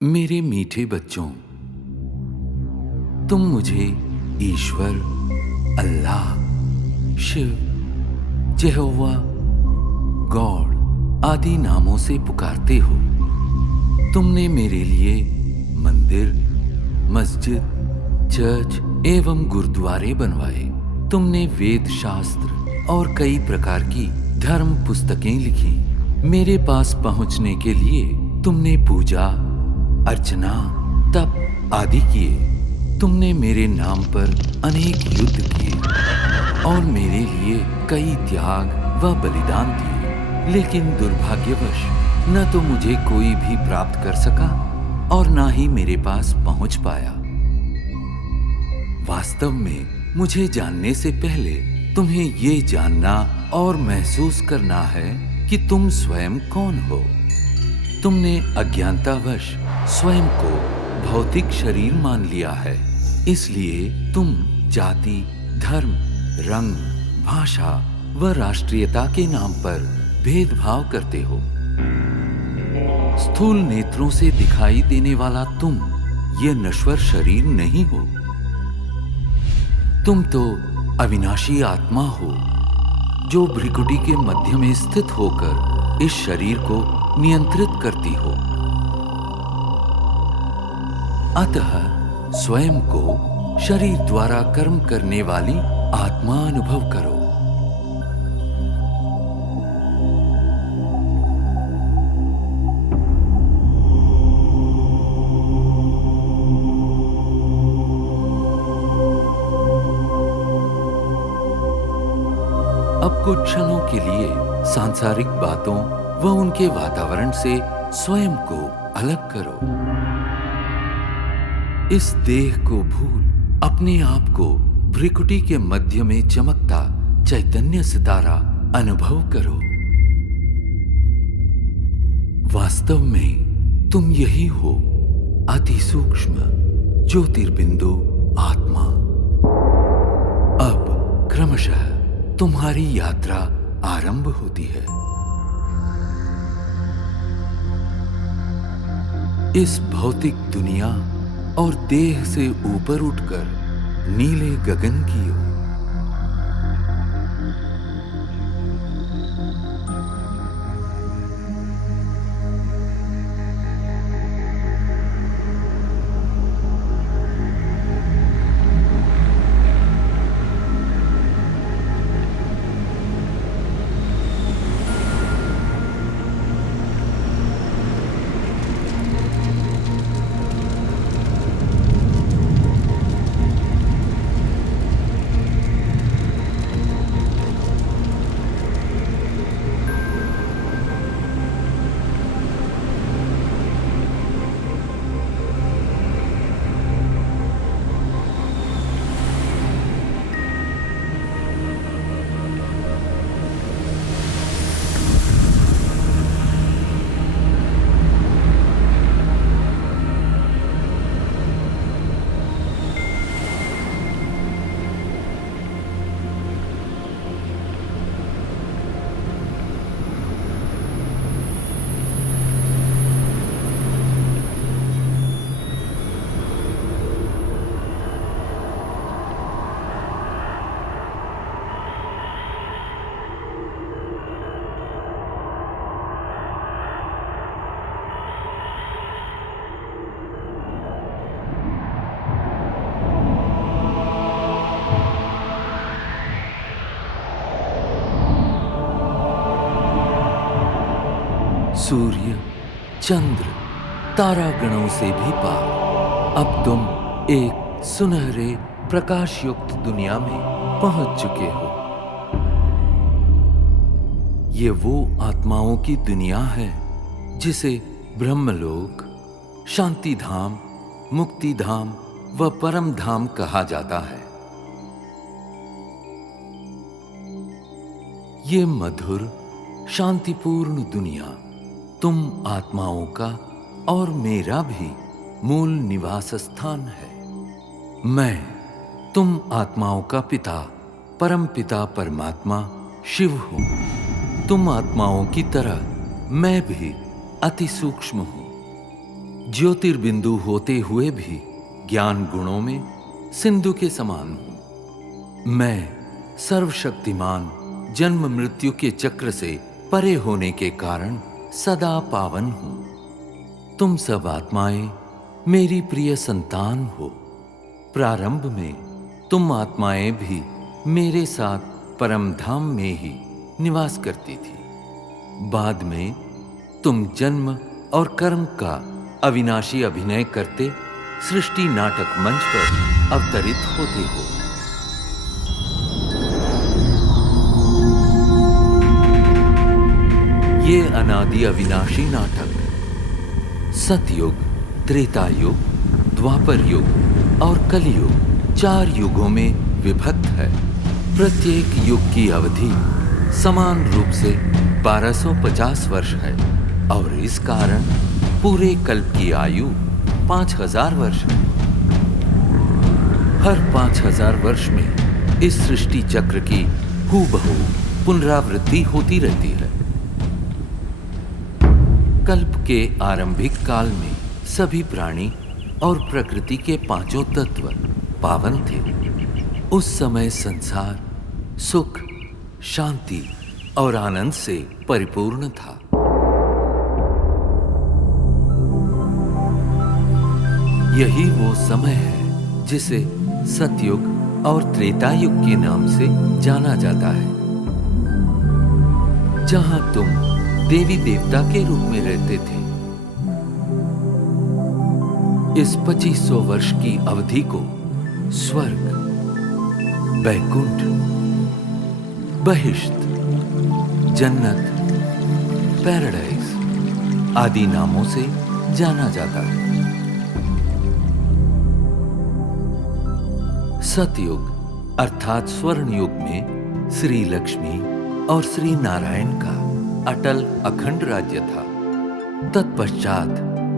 मेरे मीठे बच्चों, तुम मुझे ईश्वर, अल्लाह, शिव, यहोवा, गॉड आदि नामों से पुकारते हो। तुमने मेरे लिए मंदिर, मस्जिद, चर्च एवं गुरुद्वारे बनवाए। तुमने वेद शास्त्र और कई प्रकार की धर्म पुस्तकें लिखी। मेरे पास पहुंचने के लिए तुमने पूजा, अर्चना, तप आदि किए। तुमने मेरे नाम पर अनेक युद्ध किए और मेरे लिए कई त्याग व बलिदान दिए। लेकिन दुर्भाग्यवश न तो मुझे कोई भी प्राप्त कर सका और न ही मेरे पास पहुंच पाया। वास्तव में मुझे जानने से पहले तुम्हें ये जानना और महसूस करना है कि तुम स्वयं कौन हो। तुमने अज्ञानतावश स्वयं को भौतिक शरीर मान लिया है, इसलिए तुम जाति, धर्म, रंग, भाषा व राष्ट्रीयता के नाम पर भेदभाव करते हो। स्थूल नेत्रों से दिखाई देने वाला तुम ये नश्वर शरीर नहीं हो। तुम तो अविनाशी आत्मा हो, जो भ्रिकुटी के मध्य में स्थित होकर इस शरीर को नियंत्रित करती हो। अतः स्वयं को शरीर द्वारा कर्म करने वाली आत्मा अनुभव करो। अब कुछ क्षणों के लिए सांसारिक बातों व उनके वातावरण से स्वयं को अलग करो। इस देह को भूल अपने आप को भ्रिकुटी के मध्य में चमकता चैतन्य सितारा अनुभव करो। वास्तव में तुम यही हो, अति सूक्ष्म ज्योतिर्बिंदु आत्मा। अब क्रमशः तुम्हारी यात्रा आरंभ होती है। इस भौतिक दुनिया और देह से ऊपर उठकर नीले गगन की ओर। सूर्य, चंद्र, तारागणों से भी पार अब तुम एक सुनहरे प्रकाश युक्त दुनिया में पहुंच चुके हो। ये वो आत्माओं की दुनिया है जिसे ब्रह्मलोक, शांति धाम, मुक्ति धाम व परम धाम कहा जाता है। ये मधुर, शांतिपूर्ण दुनिया तुम आत्माओं का और मेरा भी मूल निवास स्थान है। मैं तुम आत्माओं का पिता, परम पिता परमात्मा शिव हूं। तुम आत्माओं की तरह मैं भी अति सूक्ष्म हूं। ज्योतिर्बिंदु होते हुए भी ज्ञान गुणों में सिंधु के समान हूं। मैं सर्वशक्तिमान जन्म मृत्यु के चक्र से परे होने के कारण सदा पावन हूं। तुम सब आत्माएं मेरी प्रिय संतान हो। प्रारंभ में तुम आत्माएं भी मेरे साथ परम धाम में ही निवास करती थी। बाद में तुम जन्म और कर्म का अविनाशी अभिनय करते सृष्टि नाटक मंच पर अवतरित होते हो। ये अनादि अविनाशी नाटक सतयुग, त्रेता युग, द्वापर युग और कलियुग 4 युगों में विभक्त है। प्रत्येक युग की अवधि समान रूप से 1250 वर्ष है और इस कारण पूरे कल्प की आयु 5000 वर्ष है। हर 5000 वर्ष में इस सृष्टि चक्र की हूबहू पुनरावृत्ति होती रहती है। कल्प के आरंभिक काल में सभी प्राणी और प्रकृति के 5 तत्व पावन थे। उस समय संसार सुख, शांति और आनंद से परिपूर्ण था। यही वो समय है जिसे सतयुग और त्रेता युग के नाम से जाना जाता है, जहां तुम देवी देवता के रूप में रहते थे। इस 2500 वर्ष की अवधि को स्वर्ग, बैकुंठ, बहिश्त, जन्नत, पैराडाइज आदि नामों से जाना जाता है। सतयुग अर्थात स्वर्ण युग में श्री लक्ष्मी और श्री नारायण का अटल अखंड राज्य था। तत्पश्चात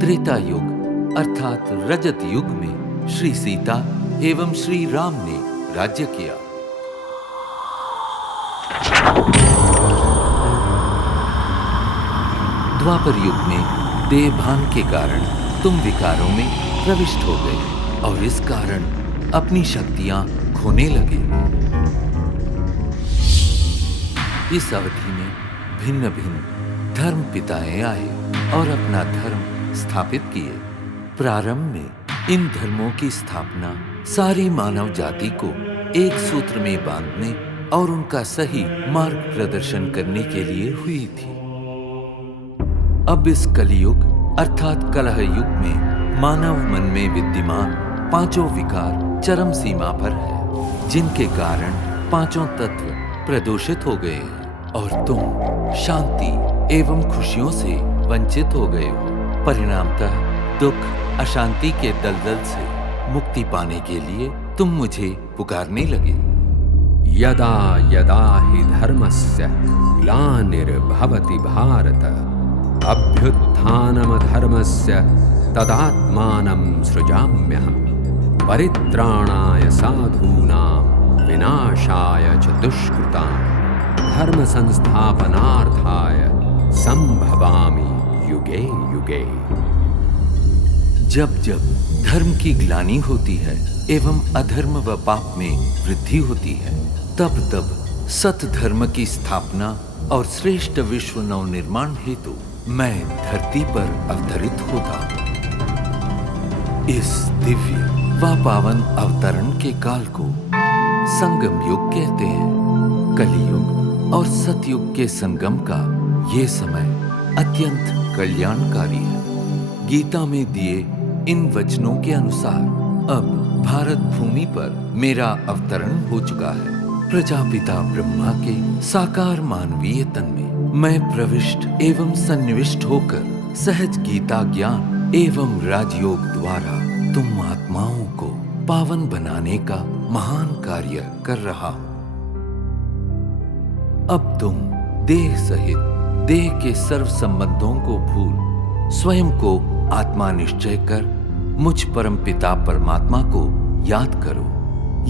त्रेता युग अर्थात रजत युग में श्री सीता एवं श्री राम ने राज्य किया। द्वापर युग में देहभान के कारण तुम विकारों में प्रविष्ट हो गए और इस कारण अपनी शक्तियां खोने लगे। इस अवधि में भिन्न भिन्न धर्म पिताएं आए और अपना धर्म स्थापित किए। प्रारंभ में इन धर्मों की स्थापना सारी मानव जाति को एक सूत्र में बांधने और उनका सही मार्ग प्रदर्शन करने के लिए हुई थी। अब इस कलियुग अर्थात कलह युग में मानव मन में विद्यमान 5 विकार चरम सीमा पर है, जिनके कारण 5 तत्व प्रदूषित हो गए हैं और तुम शांति एवं खुशियों से वंचित हो गए हो। परिणामतः दुख, अशांति के दलदल से मुक्ति पाने के लिए तुम मुझे पुकारने लगे। यदा यदा हि धर्मस्य ग्लानिर्भवति भारत अभ्युत्थानमधर्मस्य तदात्मानं सृजाम्यहम् परित्राणाय साधूनां विनाशाय च दुष्कृताम् धर्म संस्थापनार्थाय संभवामि युगे युगे। जब जब धर्म की ग्लानि होती है एवं अधर्म व पाप में वृद्धि होती है, तब तब सत धर्म की स्थापना और श्रेष्ठ विश्व नवनिर्माण हेतु मैं धरती पर अवतरित होता हूं। इस दिव्य व पावन अवतरण के काल को संगम युग कहते हैं। कलियुग और सतयुग के संगम का ये समय अत्यंत कल्याणकारी है। गीता में दिए इन वचनों के अनुसार अब भारत भूमि पर मेरा अवतरण हो चुका है। प्रजापिता ब्रह्मा के साकार मानवीय तन में मैं प्रविष्ट एवं सन्निविष्ट होकर सहज गीता ज्ञान एवं राजयोग द्वारा तुम आत्माओं को पावन बनाने का महान कार्य कर रहा हूं। अब तुम देह सहित देह के सर्व संबंधों को भूल स्वयं को आत्मा निश्चय कर मुझ परम पिता परमात्मा को याद करो।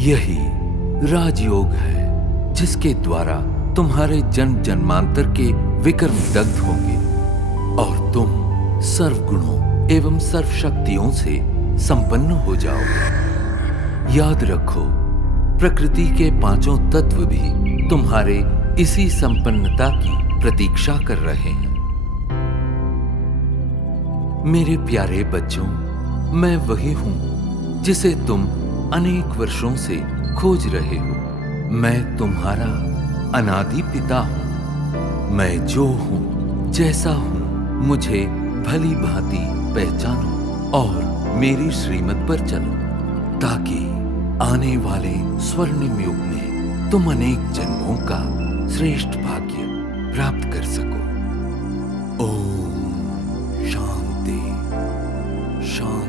यही राजयोग है जिसके द्वारा तुम्हारे जन्म जन्मांतर के विकर्म दग्ध होंगे और तुम सर्वगुणों एवं सर्व शक्तियों से संपन्न हो जाओगे। याद रखो, प्रकृति के पांचों तत्व भी तुम्हारे इसी संपन्नता की प्रतीक्षा कर रहे हैं। मेरे प्यारे बच्चों, मैं वही हूं जिसे तुम अनेक वर्षों से खोज रहे हो। मैं तुम्हारा अनादि पिता हूं। मैं जो हूं, जैसा हूं, मुझे भली भांति पहचानो और मेरी श्रीमत पर चलो, ताकि आने वाले स्वर्णिम युग में तुम अनेक जन्मों का श्रेष्ठ भाग्य प्राप्त कर सको। ओम शांति शांति।